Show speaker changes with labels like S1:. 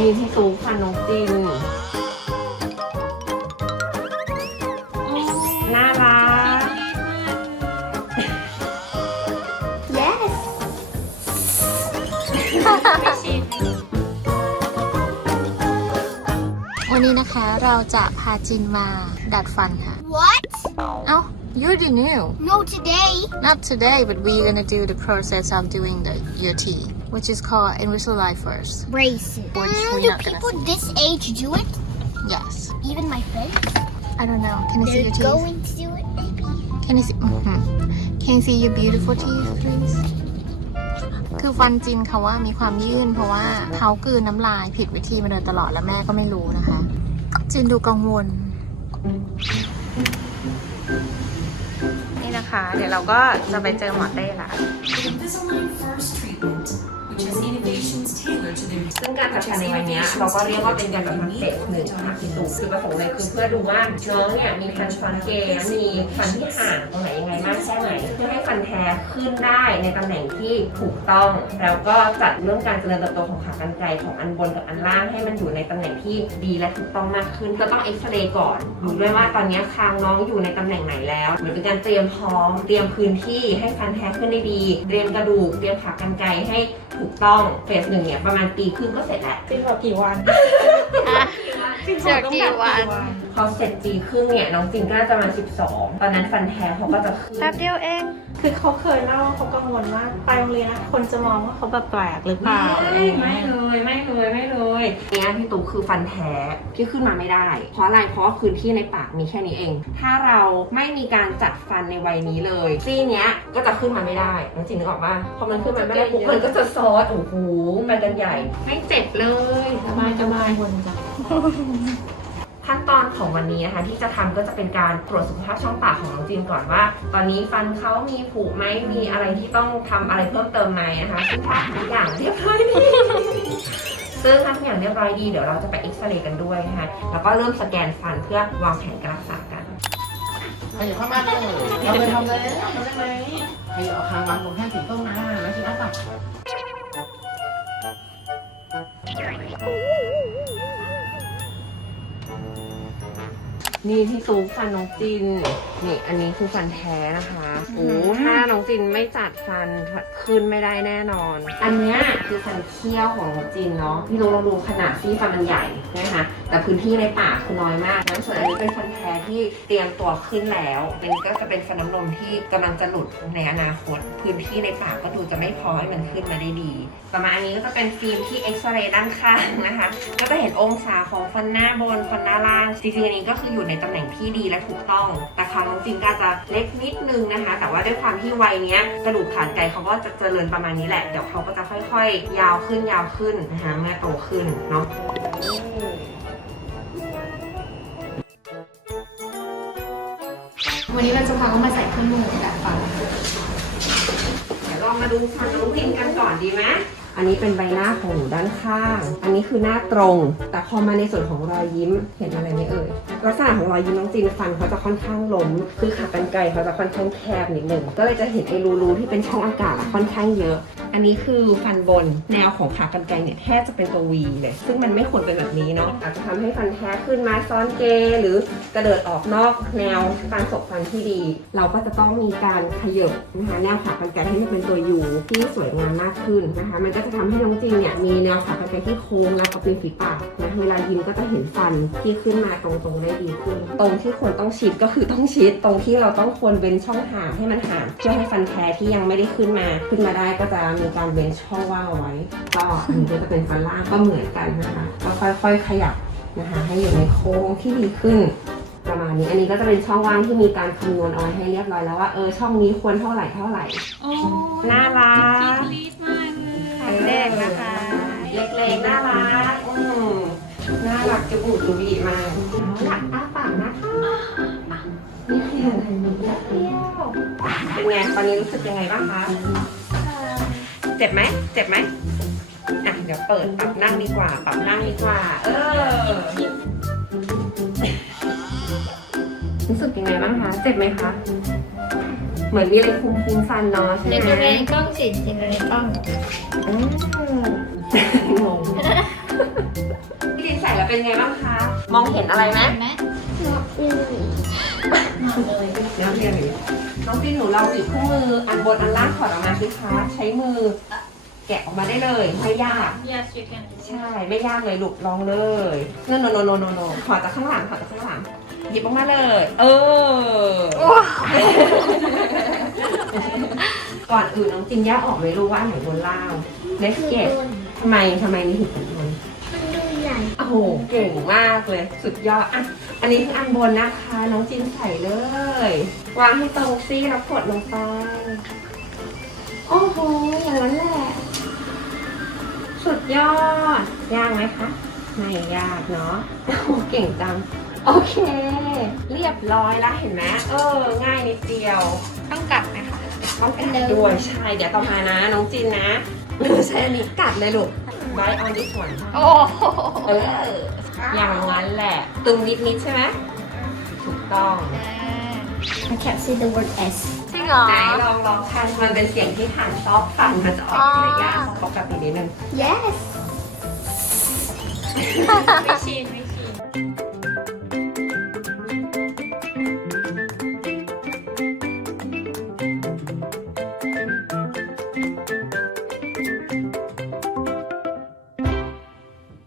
S1: นี่พี่ซูค่ะน้องจินน่ารัก
S2: Yes
S3: วันนี้นะคะเราจะพาจินมาดัดฟันค่ะ
S2: What
S3: เอ้า you already knew
S2: No today
S3: not today but we're gonna do the process of doing the your teeth which is called Invisalign first
S2: braces
S3: Which
S2: Mm,
S3: we're
S2: Do
S3: not gonna
S2: people
S3: see.
S2: this age do it?
S3: yes
S2: Even my friends?
S3: I don't know can I see
S2: They're
S3: your teeth
S2: going to do it maybe
S3: can you see Mhm. can you see your beautiful teeth please คือฟันจินเขาว่ามีความยื่นเพราะว่าเขากลืนน้ำลายผิดวิธีมาโดยตลอดแล้วแม่ก็ไม่รู้นะคะ จินดูกังวล นี่นะคะ เดี๋ยวเราก็จะไปเจอหมอเต้ละ
S1: ซึ่งการจัดการในวันเนี้ยเราก็เรียกว่าเป็นการแบบเฟสหนึ่งค่ะพี่ตู่คือประสงค์เลยคือเพื่อดูว่าน้องเนี่ยมีฟันซ้อนเกยมีฟันที่ห่างตรงไหนยังไงมากแค่ไหนเพื่อให้ฟันแท้ขึ้นได้ในตำแหน่งที่ถูกต้อง แล้วก็จัดเรื่องการเจริญเติบโตของขากรรไกรของอันบนกับอันล่างให้มันอยู่ในตำแหน่งที่ดีและถูกต้องมากขึ้นก็ต้องเอ็กซเรย์ก่อนดูด้วยว่าตอนเนี้ยคางน้องอยู่ในตำแหน่งไหนแล้วเหมือนเป็นการเตรียมพร้อม เตรียมพื้นที่ให้ฟันแท้ขึ้นได้ดีเตรียมกระดูกเตรียมขากรรไกรให้ ถูกต้องเฟสหนึ่งเนี่ยประมาณปีครึ่งก็เสร็จแล้ว
S4: จริงบอกกี่วัน
S3: เจ อกี่วัน
S1: พอเสร็จปีครึ่งเนี่ยน้องจินก็น่าจะมา12 ตอนนั้นฟันแท้เขาก็จะขึ้น
S3: แป๊บเดียวเอง
S4: คือเขาเคยเล่าว่าเขากังวลว่าไปโรงเรียนนะคนจะมองว่าเขาแบบแปลกหรือเปล่าอะไรอย่าง
S1: ไม่
S4: เงี้ย
S1: เลยไม่เลยไม่เลยเนี่ยพี่ตูคือฟันแท้ที่ขึ้นมาไม่ได้ เพราะอะไรเพราะว่าพื้นที่ในปากมีแค่นี้เอง ถ้าเราไม่มีการจัดฟันในวัยนี้เลยซี่เนี้ยก็จะขึ้นมาไม่ได้น้องจินนึกออกปะพอมันขึ้นมาไม่ได้ปุ๊บมันก็จะซอสโอ้โหไปกันใหญ่ ไม่เจ็บเลยสบายสบาย
S4: วนจัง
S1: ขั้นตอนของวันนี้นะคะที่จะทำก็จะเป็นการตรวจสุขภาพช่องปากของน้องจินก่อนว่า ตอนนี้ฟันเขามีผุไหมมีอะไรที่ต้องทำอะไรเพิ่มเติมไหมนะคะซึ่งถ้าทุกอย่างเรียบร้อยดีซึ่งถ้าทุกอย่างเรียบร้อยดีเดี๋ยวเราจะไปเอ็กซเรย์กันด้วยนะคะแล้วก็เริ่มสแกนฟันเพื่อวางแผนการรักษากัน
S5: ขยับข้ามาเลยเราไปทำเลยทำได้ไหมขยับเอาคางวางบนแท่นสีส้มมาแล้วชิ้นอัน
S1: นี่ที่ซูฟันน้องจิน นี่อันนี้คือฟันแท้นะคะโอ้ถ้าน้อง จินไม่จัดฟันขึ้นไม่ได้แน่นอน อันเนี้ยคือฟันเคี้ยวของน้องจินเนาะพี่รู้เราดูขนาดที่ฟันมันใหญ่นะคะแต่พื้นที่ในปากคือน้อยมากนั้นส่วนอันนี้เป็นฟันแท้ที่เตรียมตัวขึ้นแล้วเป็นก็จะเป็นฟันน้ำนมที่กำลังจะหลุดในอนาคต พื้นที่ในปากก็ดูจะไม่พอให้มันขึ้นมาได้ดี ประมาณนี้ก็จะเป็นฟิล์มที่เอ็กซเรย์ด้านข้างนะคะ ก็จะเห็นองศาของฟันหน้าบนฟันหน้าล่างจริงๆอันนี้ก็คืออยู่ในตำแหน่งที่ดีและถูกต้อง แต่คางน้องจริงก็จะเล็กนิดนึงนะคะ แต่ว่าด้วยความที่วัยเนี้ยกระดูกฐานไกเขาก็จะเจริญประมาณนี้แหละ เดี๋ยวเขาก็จะค่อยๆ ยาวขึ้นยาวขึ้นนะคะเมื่อโตขึ้นเนาะ
S3: วันนี้เราจะพาเขามาใส่เครื่องมือดัดฟัน
S1: เดี๋ยวลองมาดูฟันน้องจินกันก่อนดีไหม อันนี้เป็นใบหน้าของหนูด้านข้าง อันนี้คือหน้าตรง แต่พอมาในส่วนของรอยยิ้ม เห็นอะไรไหมเอ่ย ลักษณะของรอยยิ้มน้องจีนฟันเขาจะค่อนข้างล้ม คือขากรรไกรเขาจะค่อนข้างแคบนิดนึง ก็เลยจะเห็นไอ้รูๆที่เป็นช่องอากาศค่อนข้างเยอะ อันนี้คือฟันบนแนวของขากรรไกรเนี่ยแทบจะเป็นตัววีเลย ซึ่งมันไม่ควรเป็นแบบนี้เนาะอาจจะทำให้ฟันแท้ขึ้นมาซ้อนเกยหรือกระเดิดออกนอกแนวการสบฟันที่ดี เราก็จะต้องมีการขยับนะคะแนวขากรรไกรให้มันเป็นตัวยูที่สวยงามมากขึ้นนะคะ มันก็จะทำให้น้องจินเนี่ยมีแนวขากรรไกรที่โค้งแล้วก็เป็นฝีปากนะเวลายิ้มก็จะเห็นฟันที่ขึ้นมาตรงๆได้ดีขึ้น ตรงที่ควรต้องชิดก็คือต้องชิดตรงที่เราต้องควรเว้นช่องห่างให้มันห่างเพื่อให้ฟันแท้ที่ยังไม่ได้ขึ้นมาขึ้นมาได้ก็จะมีการเว้นช่องว่างเอาไว้ ก็อันนี้ก็จะเป็นฟันล่างก็เหมือนกันนะคะก็ค่อยๆขยับนะคะ ให้อยู่ในโค้งที่ดีขึ้น ประมาณนี้อันนี้ก็จะเป็นช่องว่างที่มีการคำนวณเอาไว้ให้เรียบร้อยแล้วว่าเออช่องนี้ควรเท่าไหร่เท่าไหร่
S4: โอ้
S1: น่ารัก
S4: ลีสมากเลย
S3: ครั้งแรกนะคะ
S1: เล็กๆ น่ารักอืมน่ารักจะบูดดูบีมากหลักตาปากนะคะนี่คืออะไรมีเปรี้ยวเป็นไง ตอนนี้รู้สึกยังไงบ้างคะเจ็บไหมเจ็บไหมอะเดี๋ยวเปิดปรับนั่งดีกว่าปรับนั่งดีกว่า เออ รู้สึกยังไงบ้างคะเจ็บไหมคะเหมือนมีอะไรคุมคุมๆฟันเนาะใช่ไหม
S3: เดี๋ยวดูในกล้องสิเดี๋ยวดูในกล้อง
S1: อืมงงแล้วเป็นไงบ้างคะมองเห็นอะไรไหมน้องเรียนหรือน้ องพี่หนูลองหยิบคู่มืออันบนอันล่างถอดออกมาสิคะใช้มือ แกะออกมาได้เลยไม่ยาก
S4: Yes you can
S1: ใช่ไม่ยากเลยลูกลองเลยโนโนโนโนโนโนถอดจากข้างหลังถอดจากข้างหลังหยิบออกมาเลย เออ ก่อนอื่นน้องจินแยกออกไหมรู้ว่าอันไหนบนล่างเลสเกตทำไมทำไมนี่ถึงเป็นบน
S2: มันดูใหญ่
S1: โอ้โห เก่งมากเลย สุดยอด อะ อันนี้คืออันบนนะคะ น้องจินใส่เลย วางให้ตรงซี่แล้วกดลงไป โอ้โห อย่างนั้นแหละ สุดยอด ยากไหมคะ ไม่ยากเนาะโอ้โหเก่งจัง โอเค เรียบร้อยแล้วเห็นไหมเออ ง่ายนิดเดียว
S3: ต้องกัดไหมคะ
S1: ต้องกัดด้วย ใช่ เดี๋ยวต่อมานะ น้องจินนะเออใช้อันนี้กัดเลยลูก ไว้ออนดิสวน
S3: โอ้โห
S1: เออ อย่างนั้นแหละ ตึงนิดนิดๆใช่ไหมถูกต้อง
S2: I can't say the word S
S3: จริงเหรอ
S1: ไหนลองลองคันมันเป็นเสียงที่ผ่านซอกฟันมันจะออกทีละอย่างปกตินิดนึง
S2: Yes
S4: ไม่ชินไม่